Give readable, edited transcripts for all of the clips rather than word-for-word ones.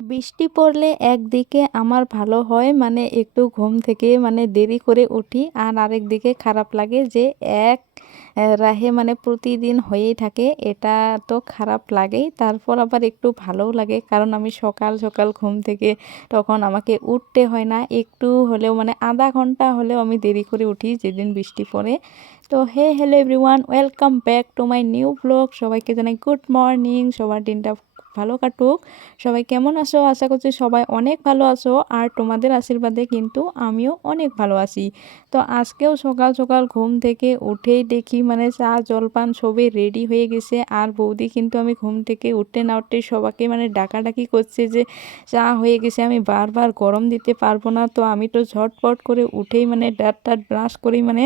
বৃষ্টি পড়লে একদিকে আমার ভালো হয়, মানে একটু ঘুম থেকে মানে দেরি করে উঠি, আর আরেক দিকে খারাপ লাগে যে এক রাহে মানে প্রতিদিন হয়েই থাকে, এটা তো খারাপ লাগেই। তারপর আবার একটু ভালোও লাগে, কারণ আমি সকাল সকাল ঘুম থেকে তখন আমাকে উঠতে হয় না, একটু হলেও মানে আধা ঘন্টা হলেও আমি দেরি করে উঠি যেদিন বৃষ্টি পড়ে। তো hello everyone, welcome back to my new blog. সবাইকে জানাই গুড মর্নিং, সবার দিনটা ভালো কাটুক। সবাই কেমন আছো? আশা করছি সবাই অনেক ভালো আছো, আর তোমাদের আশীর্বাদে কিন্তু আমিও অনেক ভালো আছি। তো আজকেও সকাল সকাল ঘুম থেকে উঠেই দেখি মানে চা জলপান সবই রেডি হয়ে গেছে, আর বৌদি কিন্তু আমি ঘুম থেকে উঠতে না উঠতে সবাইকে মানে ডাকাডাকি করছে যে চা হয়ে গেছে, আমি বারবার গরম দিতে পারবো না। তো আমি তো ঝটপট করে উঠেই মানে দাঁত টাত ব্রাশ করেই মানে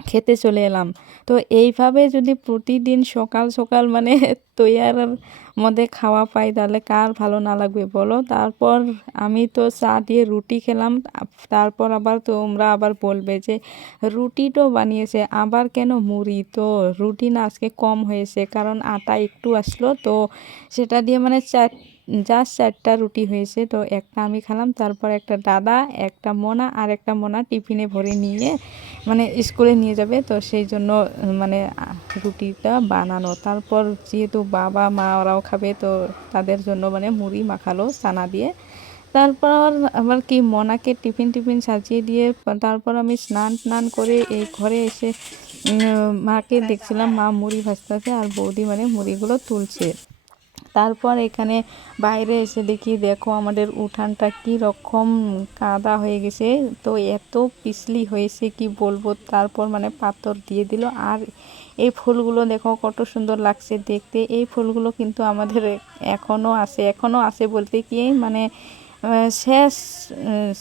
খেতে চলে এলাম। তো এইভাবে যদি প্রতিদিন সকাল সকাল মানে তৈয়ারের মধ্যে খাওয়া পাই, তাহলে কার ভালো না লাগবে বলো। তারপর আমি তো চা দিয়ে রুটি খেলাম। তারপর আবার তোমরা আবার বলবে যে রুটি তো বানিয়েছে আবার কেন মুড়ি। তো রুটি না আজকে কম হয়েছে, কারণ আটা একটু আসলো, তো সেটা দিয়ে মানে জাস্ট 4টা রুটি হয়েছে। তো একটা আমি খেলাম, তারপর একটা দাদা, একটা মোনা আর একটা মোনা টিফিনে ভরে নিয়ে মানে স্কুলে নিয়ে যাবে, তো সেই জন্য মানে রুটিটা বানানো। তারপর যেহেতু বাবা মা ওরাও খাবে, তো তাদের জন্য মানে মুড়ি মাখালো চানা দিয়ে। তারপর আবার কি মোনাকে টিফিন সাজিয়ে দিয়ে তারপর আমি স্নান টান করে এই ঘরে এসে মাকে দেখছিলাম, মা মুড়ি ভাজতেছে আর বৌদি মানে মুড়িগুলো তুলছে। তারপর এখানে বাইরে এসে দেখি, দেখো আমাদের উঠানটা কি রকম কাদা হয়ে গেছে, তো এত পিছলি হয়েছে কি বলবো। তারপর মানে পাথর দিয়ে দিল, আর এই ফুলগুলো দেখো কত সুন্দর লাগছে দেখতে। এই ফুলগুলো কিন্তু আমাদের এখনো আছে বলতে কি মানে শেষ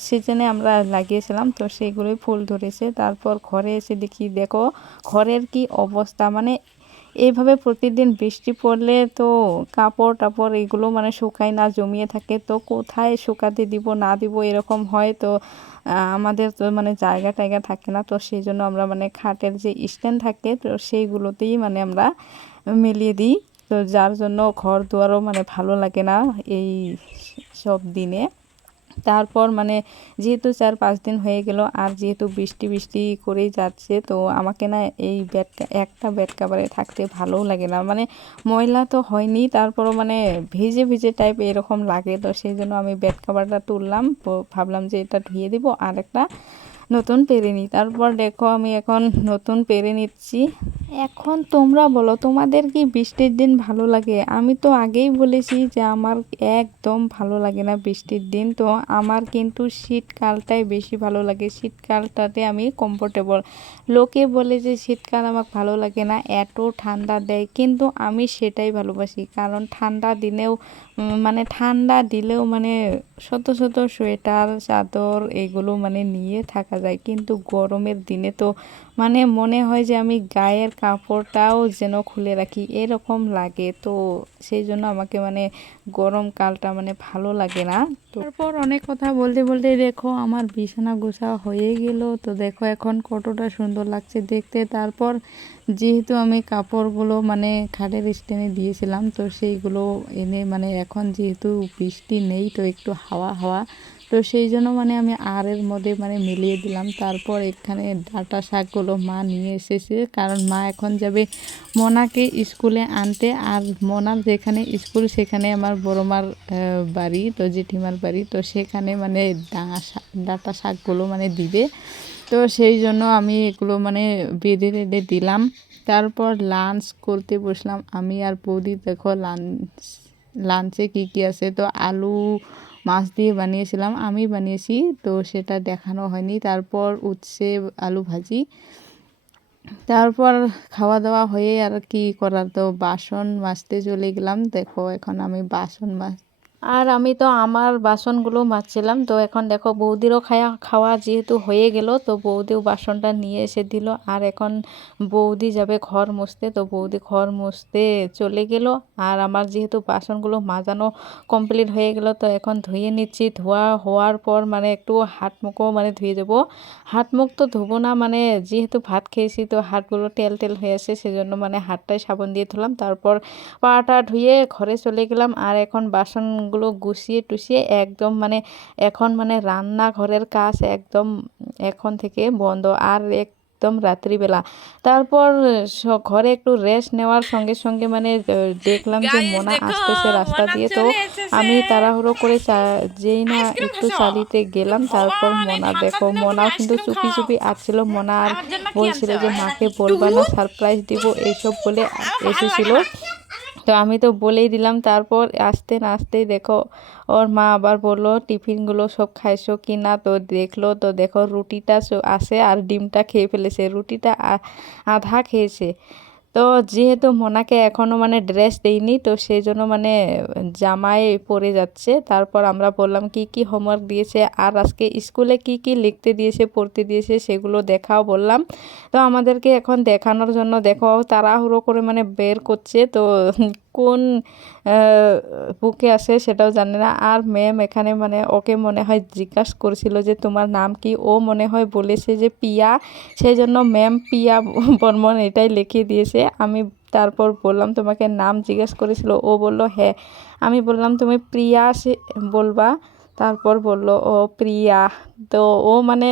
সিজনে আমরা লাগিয়েছিলাম, তো সেইগুলোই ফুল ধরেছে। তারপর ঘরে এসে দেখি, দেখো ঘরের কি অবস্থা, মানে এইভাবে প্রতিদিন বৃষ্টি পড়লে তো কাপড় টাপড় এগুলো মানে শুকায় না, জমিয়ে থাকে, তো কোথায় শুকাতে দিব না দিব এরকম হয়। তো আমাদের তো মানে জায়গা টায়গা থাকে না, তো সেই জন্য আমরা মানে খাটের যে স্ট্যান্ড থাকে, তো সেইগুলোতেই মানে আমরা মিলিয়ে দিই। তো যার জন্য ঘর দুয়ারও মানে ভালো লাগে না এই সব দিনে। তারপর মানে যেহেতু 4-5 দিন হয়ে গেল, আর যেহেতু বৃষ্টি বৃষ্টি করেই যাচ্ছে, তো আমাকে না এই একটা বেড কাভারে থাকতে ভালোও লাগে না, মানে ময়লা তো হয়নি, তারপরও মানে ভিজে ভিজে টাইপ এরকম লাগে। তো সেই জন্য আমি বেড কাভারটা তুললাম, তো ভাবলাম যে এটা ধুয়ে দিব আর একটা নতুন পেরে নিই। তারপর দেখো আমি এখন নতুন পেরে নিচ্ছি। এখন তোমরা বলো, তোমাদের কি বৃষ্টির দিন ভালো লাগে? আমি তো আগেই বলেছি যে আমার একদম ভালো লাগে না বৃষ্টির দিন। তো আমার কিন্তু শীতকালটাই বেশি ভালো লাগে, শীতকালটাতে আমি কমফোর্টেবল। লোকে বলে যে শীতকাল আমার ভালো লাগে না, এত ঠান্ডা দেয়, কিন্তু আমি সেটাই ভালোবাসি। কারণ ঠান্ডা দিনেও মানে ঠান্ডা দিলেও মানে শত শত সোয়েটার চাদর এগুলো মানে নিয়ে থাকা যায়, কিন্তু গরমের দিনে তো মানে মনে হয় যে আমি গায়ের কাপড়টাও যেন খুলে রাখি এরকম লাগে। তো সেই জন্য আমাকে মানে গরমকালটা মানে ভালো লাগে না। তারপর অনেক কথা বলতে বলতে দেখো আমার বিছানা গোছা হয়ে গেল। তো দেখো এখন কতটা সুন্দর লাগছে দেখতে। তারপর যেহেতু আমি কাপড়গুলো মানে খাটের স্ট্যান্ডে দিয়েছিলাম, তো সেইগুলো এনে মানে এখন যেহেতু বৃষ্টি নেই, তো একটু হাওয়া হাওয়া, তো সেই জন্য মানে আমি আরের মধ্যে মানে মিলিয়ে দিলাম। তারপর এখানে ডাঁটা শাকগুলো মা নিয়ে এসেছে, কারণ মা এখন যাবে মোনাকে স্কুলে আনতে। আর মোনার যেখানে স্কুল সেখানে আমার বড় মার বাড়ি, তো জেঠিমার বাড়ি, তো সেখানে মানে ডাঁটা শাকগুলো মানে দিবে। তো সেই জন্য আমি এগুলো মানে বেঁধে রেঁধে দিলাম। তারপর লাঞ্চ করতে বসলাম আমি আর বৌদি। দেখো লাঞ্চে কী আছে, তো আলু মাছ দিয়ে বানিয়েছিলাম, আমি বানিয়েছি, তো সেটা দেখানো হয়নি। তারপর উচ্ছে আলু ভাজি। তারপর খাওয়া দাওয়া হয়ে আর কি করার, তো বাসন মাজতে চলে গেলাম। দেখো এখন আমি বাসন আর আমি তো আমার বাসনগুলো মাজছিলাম। তো এখন দেখো বৌদিরও খাওয়া যেহেতু হয়ে গেল, তো বৌদিও বাসনটা নিয়ে এসে দিল। আর এখন বৌদি যাবে ঘর মুছতে, তো বৌদি ঘর মুছতে চলে গেল। আর আমার যেহেতু বাসনগুলো মাজানো কমপ্লিট হয়ে গেল, তো এখন ধুয়ে নিচ্ছি। ধোয়া হওয়ার পর মানে একটু হাত মুখও মানে ধুয়ে দেবো। হাত মুখ তো ধোবো না, মানে যেহেতু ভাত খেয়েছি তো হাতগুলো তেল তেল হয়ে আসে, সেজন্য মানে হাতটাই সাবান দিয়ে ধুলাম। তারপর পাটা ধুয়ে ঘরে চলে গেলাম। আর এখন বাসনগুলো গুছিয়ে টুছিয়ে একদম মানে এখন মানে রান্নাঘরের কাজ একদম এখন থেকে বন্ধ, আর একদম রাত্রিবেলা। তারপর ঘরে একটু রেস্ট নেওয়ার সঙ্গে সঙ্গে মানে দেখলাম যে মোনা আসতেছে রাস্তা দিয়ে। তো আমি তাড়াহুড়ো করে যেই না একটু চালিতে গেলাম, তারপর মোনা দেখো, মোনাও কিন্তু চুপি চুপি আসছিল। মোনা আর বলছিল যে মাকে বলবা না, সারপ্রাইজ দিব এইসব বলে এসেছিল। তো আমি তো বলেই দিলাম। তারপর আসতে না আসতেই দেখো ওর মা আবার বললো টিফিনগুলো সব খাইছো কি না। তো দেখলো, তো দেখো রুটিটা আসে আর ডিমটা খেয়ে ফেলেছে, রুটিটা আধা খেয়েছে। তো যেহেতু মোনাকে এখনও মানে ড্রেস দেইনি, তো সেই জন্য মানে জামাই পরে যাচ্ছে। তারপর আমরা বললাম কি কি হোমওয়ার্ক দিয়েছে আর আজকে স্কুলে কি কি লিখতে দিয়েছে পড়তে দিয়েছে সেগুলো দেখাও বললাম। তো আমাদেরকে এখন দেখানোর জন্য দেখো তাড়াহুড়ো করে মানে বের করছে। তো কোন বুকে আছে সেটাও জানে না। আর ম্যাম এখানে মানে ওকে মনে হয় জিজ্ঞাসা করছিল যে তোমার নাম কি, ও মনে হয় বলেছে যে পিয়া, সেই জন্য ম্যাম পিয়া বর্মন এটাই লিখিয়ে দিয়েছে। আমি তারপর বললাম তোমাকে নাম জিজ্ঞেস করেছিল, ও বলল হ্যাঁ। আমি বললাম তুমি প্রিয়া বলবা। তারপর বলল ও প্রিয়া। তো ও মানে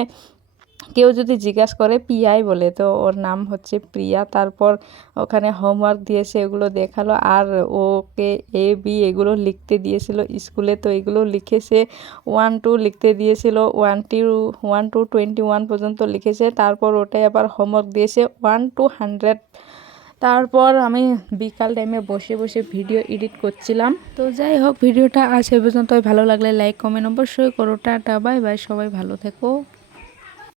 কেউ যদি জিজ্ঞাসা করে পিয়াই বলে, তো ওর নাম হচ্ছে প্রিয়া। তারপর ওখানে হোমওয়ার্ক দিয়েছে, এগুলো দেখালো। আর ওকে এ বি এগুলো লিখতে দিয়েছিল স্কুলে, তো এগুলো লিখেছে। 1 2 লিখতে দিয়েছিল, 1 to 21 পর্যন্ত লিখেছে। তারপর ওটাই আবার হোমওয়ার্ক দিয়েছে 1 to 100। তারপর আমি বিকাল টাইমে বসে বসে ভিডিও এডিট করছিলাম। তো যাই হোক, ভিডিওটা আজ এ পর্যন্তই। ভালো লাগলে লাইক কমেন্ট অবশ্যই করো। টাটা বাই বাই, সবাই ভালো থেকো।